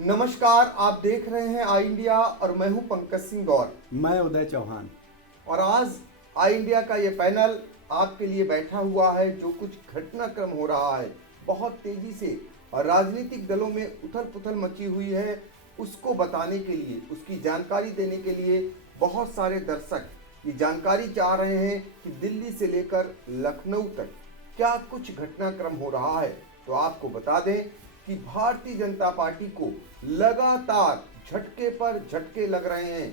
नमस्कार, आप देख रहे हैं आई इंडिया और मैं हूं पंकज सिंह गौर। मैं उदय चौहान। और आज आई इंडिया का ये पैनल आपके लिए बैठा हुआ है। जो कुछ घटनाक्रम हो रहा है बहुत तेजी से और राजनीतिक दलों में उथल पुथल मची हुई है, उसको बताने के लिए, उसकी जानकारी देने के लिए बहुत सारे दर्शक ये जानकारी चाह रहे हैं कि दिल्ली से लेकर लखनऊ तक क्या कुछ घटनाक्रम हो रहा है। तो आपको बता दें कि भारतीय जनता पार्टी को लगातार झटके पर झटके लग रहे हैं।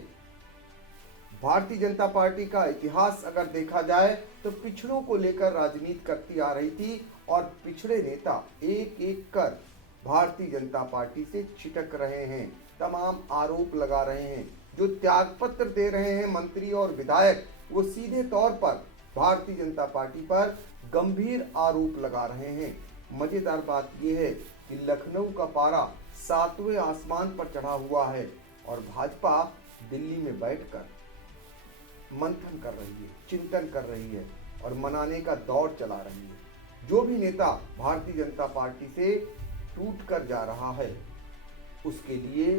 भारतीय जनता पार्टी का इतिहास अगर देखा जाए तो पिछड़ों को लेकर राजनीति करती आ रही थी और पिछड़े नेता एक एक कर भारतीय जनता पार्टी से छिटक रहे हैं, तमाम आरोप लगा रहे हैं। जो त्यागपत्र दे रहे हैं मंत्री और विधायक, वो सीधे तौर पर भारतीय जनता पार्टी पर गंभीर आरोप लगा रहे हैं। मजेदार बात यह है कि लखनऊ का पारा 7वें आसमान पर चढ़ा हुआ है और भाजपा दिल्ली में बैठकर मंथन कर रही है, चिंतन कर रही है और मनाने का दौर चला रही है। जो भी नेता भारतीय जनता पार्टी से टूट कर जा रहा है उसके लिए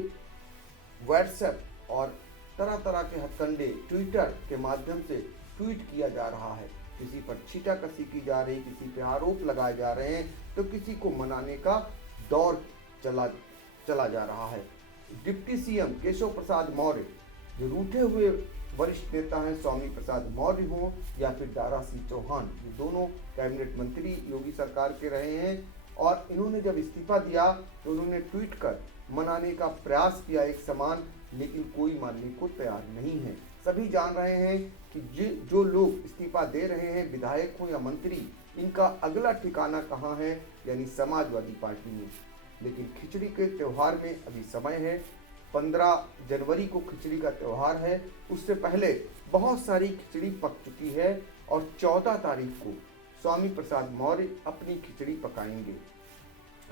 व्हाट्सएप और तरह तरह के हथकंडे ट्विटर के माध्यम से ट्वीट किया जा रहा है। किसी पर छीटाकशी की जा रही, किसी पे आरोप लगाए जा रहे हैं, तो किसी को मनाने का दौर चला जा रहा है। डिप्टी सीएम केशव प्रसाद मौर्य, जो रूठे हुए वरिष्ठ नेता हैं, स्वामी प्रसाद मौर्य हों या फिर दारा सिंह चौहान, ये दोनों कैबिनेट मंत्री योगी सरकार के रहे हैं और इन्होंने जब इस्तीफा दिया तो उन्होंने ट्वीट कर मनाने का प्रयास किया एक समान, लेकिन कोई मानने को तैयार नहीं है। सभी जान रहे हैं कि जो लोग इस्तीफा दे रहे हैं, विधायक हो या मंत्री, इनका अगला ठिकाना कहाँ है, यानी समाजवादी पार्टी में। लेकिन खिचड़ी के त्यौहार में अभी समय है। 15 जनवरी को खिचड़ी का त्यौहार है, उससे पहले बहुत सारी खिचड़ी पक चुकी है और 14 तारीख को स्वामी प्रसाद मौर्य अपनी खिचड़ी पकाएंगे,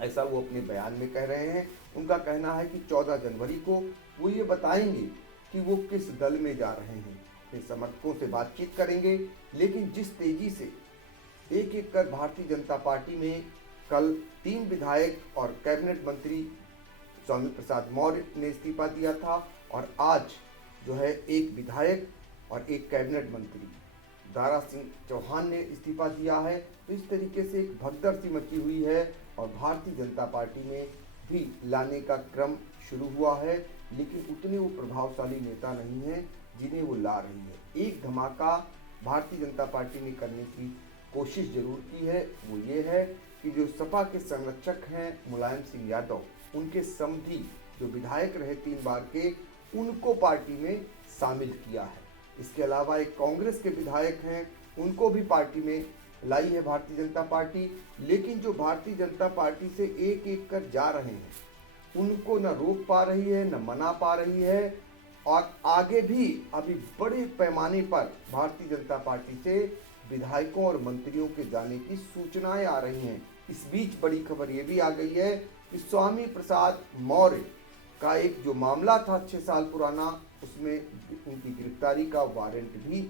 ऐसा वो अपने बयान में कह रहे हैं। उनका कहना है कि 14 जनवरी को वो ये बताएंगे कि वो किस दल में जा रहे हैं, अपने समर्थकों से बातचीत करेंगे। लेकिन जिस तेजी से एक एक कर भारतीय जनता पार्टी में कल 3 विधायक और कैबिनेट मंत्री स्वामी प्रसाद मौर्य ने इस्तीफा दिया था और आज जो है एक विधायक और एक कैबिनेट मंत्री दारा सिंह चौहान ने इस्तीफा दिया है, तो इस तरीके से एक भगदड़ सी मची हुई है और भारतीय जनता पार्टी में भी लाने का क्रम शुरू हुआ है। लेकिन उतने वो प्रभावशाली नेता नहीं हैं जिन्हें वो ला रही है। एक धमाका भारतीय जनता पार्टी ने करने की कोशिश जरूर की है, वो ये है कि जो सपा के संरक्षक हैं मुलायम सिंह यादव, उनके समधी जो विधायक रहे 3 बार के, उनको पार्टी में शामिल किया है। इसके अलावा एक कांग्रेस के विधायक हैं, उनको भी पार्टी में लाई है भारतीय जनता पार्टी। लेकिन जो भारतीय जनता पार्टी से एक एक कर जा रहे हैं उनको न रोक पा रही है, न मना पा रही है और आगे भी अभी बड़े पैमाने पर भारतीय जनता पार्टी से विधायकों और मंत्रियों के जाने की सूचनाएं आ रही हैं। इस बीच बड़ी खबर ये भी आ गई है कि स्वामी प्रसाद मौर्य का एक जो मामला था 6 साल पुराना, उसमें उनकी गिरफ्तारी का वारंट भी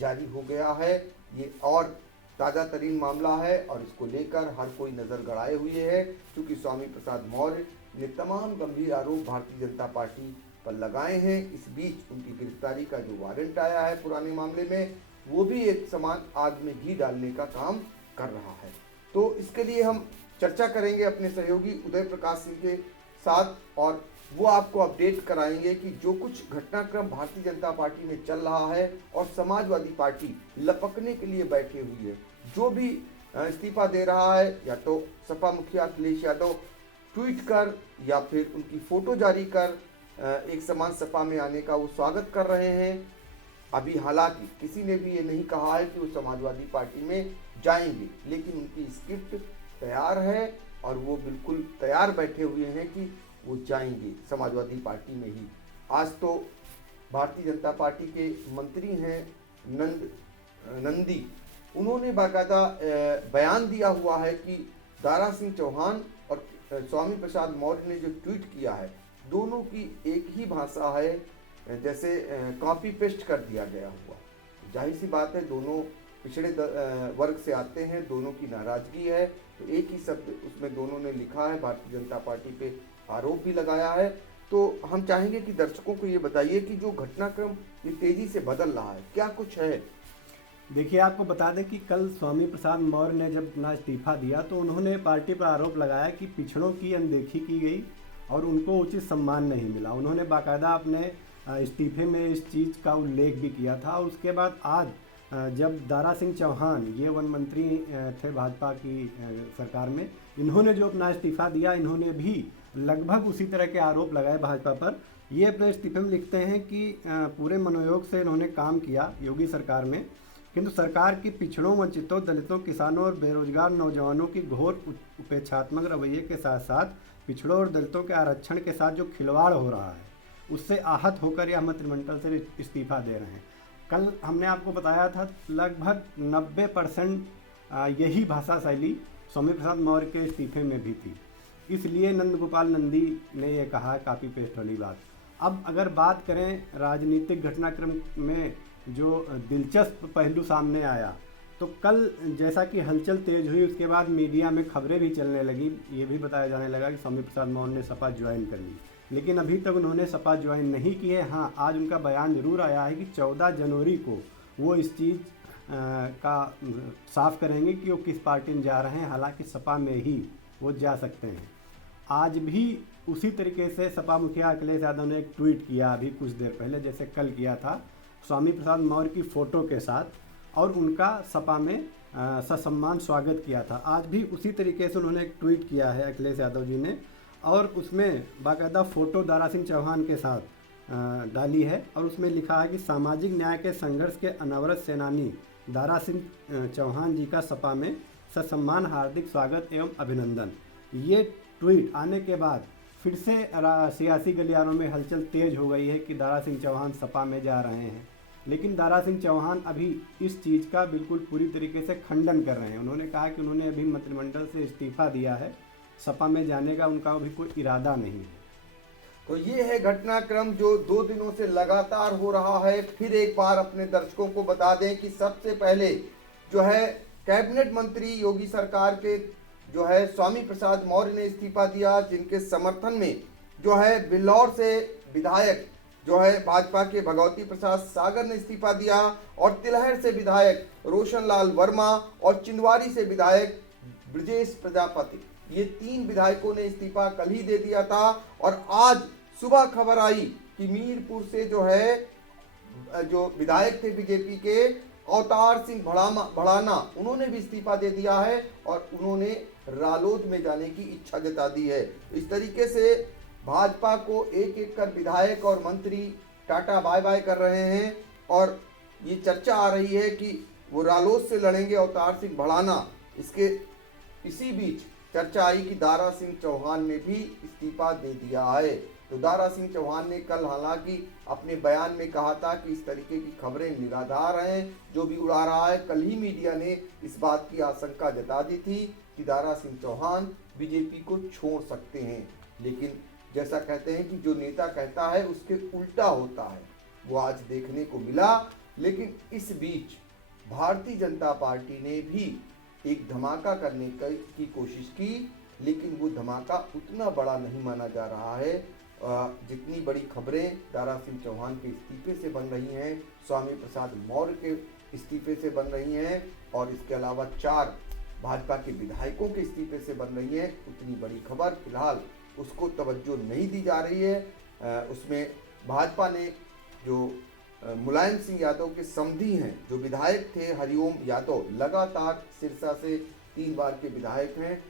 जारी हो गया है। ये और ताज़ा तरीन मामला है और इसको लेकर हर कोई नज़र गड़ाए हुए है, क्योंकि स्वामी प्रसाद मौर्य ने तमाम गंभीर आरोप भारतीय जनता पार्टी पर लगाए हैं। इस बीच उनकी गिरफ्तारी का जो वारंट आया है पुराने मामले में, वो भी एक समान आग में घी डालने का काम कर रहा है। तो इसके लिए हम चर्चा करेंगे अपने सहयोगी उदय प्रकाश सिंह के साथ और वो आपको अपडेट कराएंगे कि जो कुछ घटनाक्रम भारतीय जनता पार्टी में चल रहा है और समाजवादी पार्टी लपकने के लिए बैठी हुई है। जो भी इस्तीफा दे रहा है, या तो सपा मुखिया अखिलेश यादव ट्वीट कर या फिर उनकी फोटो जारी कर एक समान सपा में आने का वो स्वागत कर रहे हैं। अभी हालांकि किसी ने भी ये नहीं कहा है कि वो समाजवादी पार्टी में जाएंगे, लेकिन उनकी स्क्रिप्ट तैयार है और वो बिल्कुल तैयार बैठे हुए हैं कि वो जाएंगे समाजवादी पार्टी में ही। आज तो भारतीय जनता पार्टी के मंत्री हैं नंदी, उन्होंने बाकायदा बयान दिया हुआ है कि दारा सिंह चौहान और स्वामी प्रसाद मौर्य ने जो ट्वीट किया है, दोनों की एक ही भाषा है, जैसे कॉपी पेस्ट कर दिया गया हुआ। जाहिर सी बात है, दोनों पिछड़े वर्ग से आते हैं, दोनों की नाराजगी है, तो एक ही शब्द उसमें दोनों ने लिखा है, भारतीय जनता पार्टी पे आरोप भी लगाया है। तो हम चाहेंगे कि दर्शकों को ये बताइए कि जो घटनाक्रम ये तेजी से बदल रहा है, क्या कुछ है? देखिए, आपको बता दें कि कल स्वामी प्रसाद मौर्य ने जब अपना इस्तीफा दिया तो उन्होंने पार्टी पर आरोप लगाया कि पिछड़ों की अनदेखी की गई और उनको उचित सम्मान नहीं मिला। उन्होंने बाकायदा अपने इस्तीफे में इस चीज़ का उल्लेख भी किया था। उसके बाद आज जब दारा सिंह चौहान, ये वन मंत्री थे भाजपा की सरकार में, इन्होंने जो अपना इस्तीफा दिया, इन्होंने भी लगभग उसी तरह के आरोप लगाए भाजपा पर। ये अपने इस्तीफे में लिखते हैं कि पूरे मनोयोग से इन्होंने काम किया योगी सरकार में, किंतु सरकार की पिछड़ों, वंचितों, दलितों, किसानों और बेरोजगार नौजवानों की घोर उपेक्षात्मक रवैये के साथ साथ पिछड़ों और दलितों के आरक्षण के साथ जो खिलवाड़ हो रहा है, उससे आहत होकर यह मंत्रिमंडल से इस्तीफा दे रहे हैं। कल हमने आपको बताया था लगभग 90% यही भाषा शैली स्वामी प्रसाद मौर्य के इस्तीफे में भी थी। इसलिए नंद गोपाल नंदी ने यह कहा, काफ़ी पेस्ट वाली बात। अब अगर बात करें राजनीतिक घटनाक्रम में जो दिलचस्प पहलू सामने आया, तो कल जैसा कि हलचल तेज हुई, उसके बाद मीडिया में खबरें भी चलने लगी, ये भी बताया जाने लगा कि स्वामी प्रसाद मौर्य ने सपा ज्वाइन कर ली। लेकिन अभी तक उन्होंने सपा ज्वाइन नहीं की है। हाँ, आज उनका बयान जरूर आया है कि 14 जनवरी को वो इस चीज़ का साफ करेंगे कि वो किस पार्टी में जा रहे हैं। हालांकि सपा में ही वो जा सकते हैं। आज भी उसी तरीके से सपा मुखिया अखिलेश यादव ने एक ट्वीट किया अभी कुछ देर पहले, जैसे कल किया था, स्वामी प्रसाद मौर्य की फ़ोटो के साथ, और उनका सपा में ससम्मान स्वागत किया था। आज भी उसी तरीके से उन्होंने एक ट्वीट किया है अखिलेश यादव जी ने, और उसमें बाकायदा फ़ोटो दारा सिंह चौहान के साथ डाली है, और उसमें लिखा है कि सामाजिक न्याय के संघर्ष के अनवरत सेनानी दारा सिंह चौहान जी का सपा में ससम्मान हार्दिक स्वागत एवं अभिनंदन। ये ट्वीट आने के बाद फिर से सियासी गलियारों में हलचल तेज हो गई है कि दारा सिंह चौहान सपा में जा रहे हैं। लेकिन दारा सिंह चौहान अभी इस चीज़ का बिल्कुल पूरी तरीके से खंडन कर रहे हैं। उन्होंने कहा कि उन्होंने अभी मंत्रिमंडल से इस्तीफा दिया है, सपा में जाने का उनका अभी कोई इरादा नहीं है। तो ये है घटनाक्रम जो 2 दिनों से लगातार हो रहा है। फिर एक बार अपने दर्शकों को बता दें कि सबसे पहले जो है कैबिनेट मंत्री योगी सरकार के जो है स्वामी प्रसाद मौर्य ने इस्तीफा दिया, जिनके समर्थन में जो है बिल्लौर से विधायक जो है भाजपा के भगवती प्रसाद सागर ने इस्तीफा दिया, और तिलहर से विधायक रोशन लाल वर्मा और चिंदवारी से विधायक ब्रजेश प्रजापति, ये 3 विधायकों ने इस्तीफा कल ही दे दिया था। और आज सुबह खबर आई कि मीरपुर से जो है जो विधायक थे बीजेपी के अवतार सिंह भड़ाना, उन्होंने भी इस्तीफा दे दिया है और उन्होंने रालोद में जाने की इच्छा जता दी है। इस तरीके से भाजपा को एक एक कर विधायक और मंत्री टाटा बाय बाय कर रहे हैं, और ये चर्चा आ रही है कि वो रालोद से लड़ेंगे अवतार सिंह भड़ाना। इसी बीच चर्चा आई कि दारा सिंह चौहान ने भी इस्तीफा दे दिया है। तो दारा सिंह चौहान ने कल हालांकि अपने बयान में कहा था कि इस तरीके की खबरें निराधार हैं जो भी उड़ा रहा है। कल ही मीडिया ने इस बात की आशंका जता दी थी कि दारा सिंह चौहान बीजेपी को छोड़ सकते हैं, लेकिन जैसा कहते हैं कि जो नेता कहता है उसके उल्टा होता है, वो आज देखने को मिला। लेकिन इस बीच भारतीय जनता पार्टी ने भी एक धमाका करने की कोशिश की, लेकिन वो धमाका उतना बड़ा नहीं माना जा रहा है जितनी बड़ी खबरें दारा सिंह चौहान के इस्तीफे से बन रही हैं, स्वामी प्रसाद मौर्य के इस्तीफे से बन रही हैं, और इसके अलावा 4 भाजपा के विधायकों के इस्तीफे से बन रही हैं। उतनी बड़ी खबर फिलहाल उसको तवज्जो नहीं दी जा रही है। उसमें भाजपा ने जो मुलायम सिंह यादव के समधी हैं, जो विधायक थे हरिओम यादव, लगातार सिरसा से 3 बार के विधायक हैं,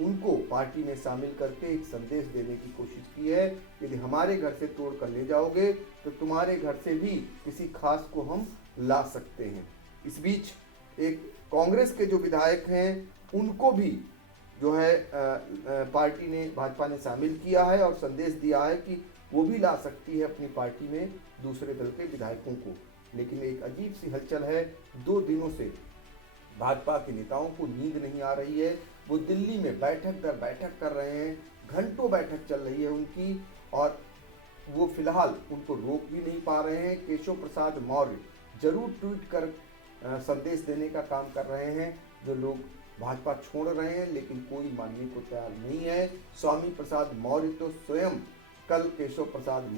उनको पार्टी में शामिल करके एक संदेश देने की कोशिश की है, यदि हमारे घर से तोड़ कर ले जाओगे तो तुम्हारे घर से भी किसी खास को हम ला सकते हैं। इस बीच एक कांग्रेस के जो विधायक हैं उनको भी जो है पार्टी ने, भाजपा ने शामिल किया है और संदेश दिया है कि वो भी ला सकती है अपनी पार्टी में दूसरे दल के विधायकों को। लेकिन एक अजीब सी हलचल है, 2 दिनों से भाजपा के नेताओं को नींद नहीं आ रही है। वो दिल्ली में बैठक दर बैठक कर रहे हैं, घंटों बैठक चल रही है उनकी, और वो फिलहाल उनको रोक भी नहीं पा रहे हैं। केशव प्रसाद मौर्य जरूर ट्वीट कर संदेश देने का काम कर रहे हैं, जो लोग भाजपा छोड़ रहे हैं, लेकिन कोई मानने को तैयार नहीं है। स्वामी प्रसाद मौर्य तो स्वयं कल केशव प्रसाद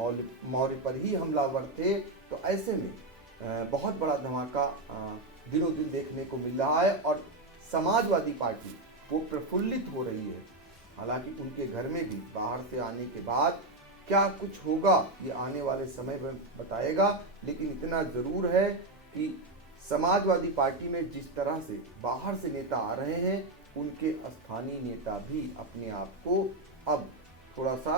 मौर्य पर ही हमलावर थे। तो ऐसे में बहुत बड़ा धमाका दिनों दिन देखने को मिल रहा है और समाजवादी पार्टी वो प्रफुल्लित हो रही है। हालांकि उनके घर में भी बाहर से आने के बाद क्या कुछ होगा ये आने वाले समय में बताएगा, लेकिन इतना ज़रूर है कि समाजवादी पार्टी में जिस तरह से बाहर से नेता आ रहे हैं, उनके स्थानीय नेता भी अपने आप को अब थोड़ा सा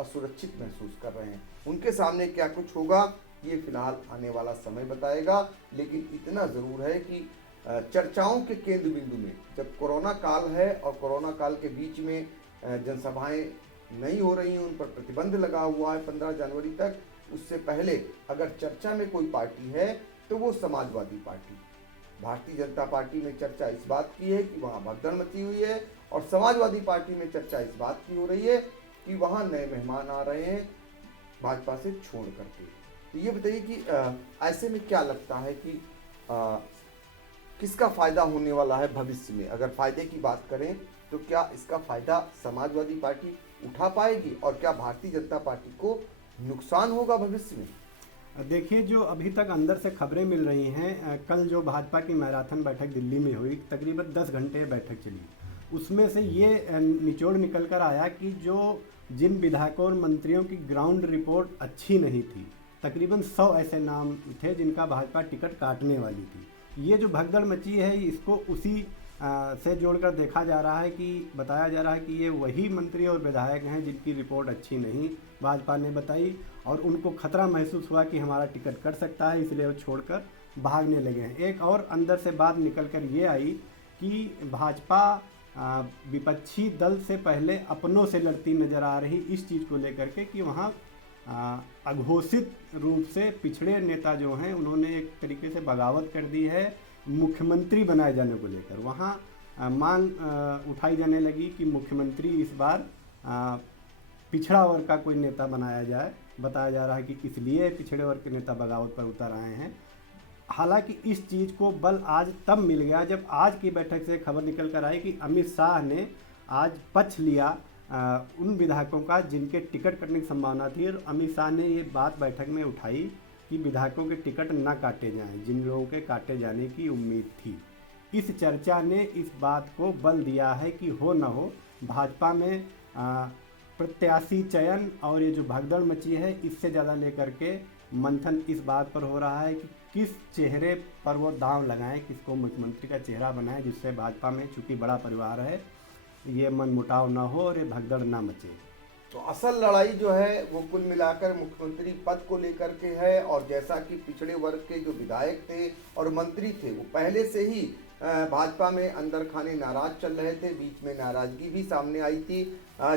असुरक्षित महसूस कर रहे हैं। उनके सामने क्या कुछ होगा ये फिलहाल आने वाला समय बताएगा, लेकिन इतना ज़रूर है कि चर्चाओं के केंद्र बिंदु में जब कोरोना काल है और कोरोना काल के बीच में जनसभाएं नहीं हो रही हैं, उन पर प्रतिबंध लगा हुआ है 15 जनवरी तक। उससे पहले अगर चर्चा में कोई पार्टी है तो वो समाजवादी पार्टी। भारतीय जनता पार्टी में चर्चा इस बात की है कि वहाँ भगदड़ मची हुई है, और समाजवादी पार्टी में चर्चा इस बात की हो रही है कि वहाँ नए मेहमान आ रहे हैं भाजपा से छोड़ करके। तो ये बताइए कि ऐसे में क्या लगता है कि किसका फायदा होने वाला है भविष्य में? अगर फायदे की बात करें तो क्या इसका फायदा समाजवादी पार्टी उठा पाएगी, और क्या भारतीय जनता पार्टी को नुकसान होगा भविष्य में? देखिए, जो अभी तक अंदर से खबरें मिल रही हैं, कल जो भाजपा की मैराथन बैठक दिल्ली में हुई, तकरीबन 10 घंटे बैठक चली। उसमें से ये निचोड़ निकल कर आया कि जिन विधायकों और मंत्रियों की ग्राउंड रिपोर्ट अच्छी नहीं थी, तकरीबन 100 ऐसे नाम थे जिनका भाजपा टिकट काटने वाली थी। ये जो भगदड़ मची है, इसको उसी से जोड़कर देखा जा रहा है कि बताया जा रहा है कि ये वही मंत्री और विधायक हैं जिनकी रिपोर्ट अच्छी नहीं भाजपा ने बताई, और उनको खतरा महसूस हुआ कि हमारा टिकट कट सकता है, इसलिए वो छोड़कर भागने लगे हैं। एक और अंदर से बात निकल कर ये आई कि भाजपा विपक्षी दल से पहले अपनों से लड़ती नज़र आ रही इस चीज़ को लेकर के कि वहाँ अघोषित रूप से पिछड़े नेता जो हैं उन्होंने एक तरीके से बगावत कर दी है मुख्यमंत्री बनाए जाने को लेकर। वहाँ मांग उठाई जाने लगी कि मुख्यमंत्री इस बार पिछड़ा वर्ग का कोई नेता बनाया जाए। बताया जा रहा है कि इसलिए पिछड़े वर्ग के नेता बगावत पर उतर आए हैं। हालांकि इस चीज़ को बल आज तब मिल गया जब आज की बैठक से खबर निकल कर आई कि अमित शाह ने आज पक्ष लिया उन विधायकों का जिनके टिकट कटने की संभावना थी, और अमित शाह ने ये बात बैठक में उठाई कि विधायकों के टिकट न काटे जाएं, जिन लोगों के काटे जाने की उम्मीद थी। इस चर्चा ने इस बात को बल दिया है कि हो न हो भाजपा में प्रत्याशी चयन और ये जो भगदड़ मची है, इससे ज़्यादा लेकर के मंथन इस बात पर हो रहा है कि किस चेहरे पर वो दांव लगाएं, किसको मुख्यमंत्री का चेहरा बनाएं, जिससे भाजपा में चूँकि बड़ा परिवार है ये मनमुटाव ना हो और ये भगदड़ ना मचे। तो असल लड़ाई जो है वो कुल मिलाकर मुख्यमंत्री पद को लेकर के है, और जैसा कि पिछड़े वर्ग के जो विधायक थे और मंत्री थे वो पहले से ही भाजपा में अंदर खाने नाराज चल रहे थे। बीच में नाराजगी भी सामने आई थी,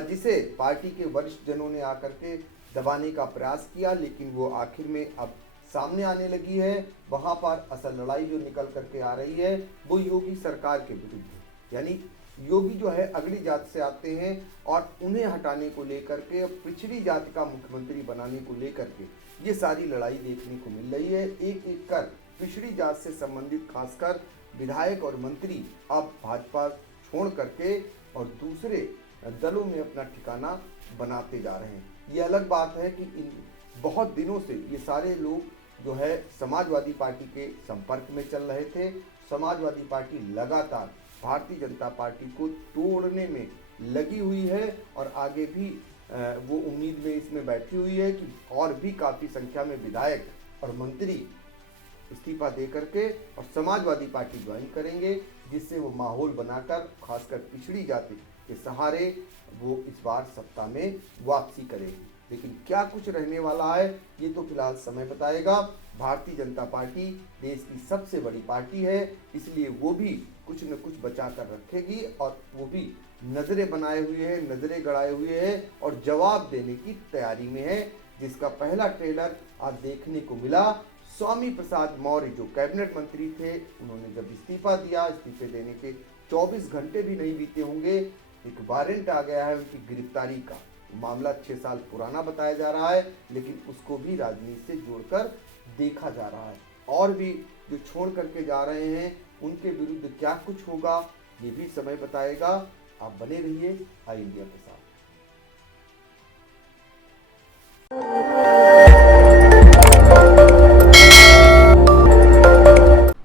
जिसे पार्टी के वरिष्ठ जनों ने आकर के दबाने का प्रयास किया, लेकिन वो आखिर में अब सामने आने लगी है। वहाँ पर असल लड़ाई जो निकल करके आ रही है वो योगी सरकार के विरुद्ध है। यानी योगी जो है अगली जात से आते हैं और उन्हें हटाने को लेकर के, पिछड़ी जाति का मुख्यमंत्री बनाने को लेकर के ये सारी लड़ाई देखने को मिल रही है। एक एक कर पिछड़ी जात से संबंधित खासकर विधायक और मंत्री अब भाजपा छोड़ करके और दूसरे दलों में अपना ठिकाना बनाते जा रहे हैं। ये अलग बात है कि इन बहुत दिनों से ये सारे लोग जो है समाजवादी पार्टी के संपर्क में चल रहे थे। समाजवादी पार्टी लगातार भारतीय जनता पार्टी को तोड़ने में लगी हुई है और आगे भी वो उम्मीद में इसमें बैठी हुई है कि और भी काफ़ी संख्या में विधायक और मंत्री इस्तीफा दे करके और समाजवादी पार्टी ज्वाइन करेंगे, जिससे वो माहौल बनाकर खासकर पिछड़ी जाति के सहारे वो इस बार सत्ता में वापसी करेगी। लेकिन क्या कुछ रहने वाला है ये तो फिलहाल समय बताएगा। भारतीय जनता पार्टी देश की सबसे बड़ी पार्टी है, इसलिए वो भी कुछ न कुछ बचा कर रखेगी और वो भी नज़रें बनाए हुए है, नज़रें गड़ाए हुए है और जवाब देने की तैयारी में है, जिसका पहला ट्रेलर आज देखने को मिला। स्वामी प्रसाद मौर्य जो कैबिनेट मंत्री थे, उन्होंने जब इस्तीफा दिया, इस्तीफे देने के 24 घंटे भी नहीं बीते होंगे, एक वारंट आ गया है उनकी गिरफ्तारी का। मामला 6 साल पुराना बताया जा रहा है, लेकिन उसको भी राजनीति से जोड़कर देखा जा रहा है। और भी जो छोड़ करके जा रहे हैं उनके विरुद्ध क्या कुछ होगा ये भी समय बताएगा। आप बने रहिए आई इंडिया के साथ।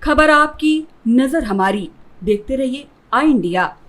खबर आपकी, नजर हमारी। देखते रहिए आई इंडिया।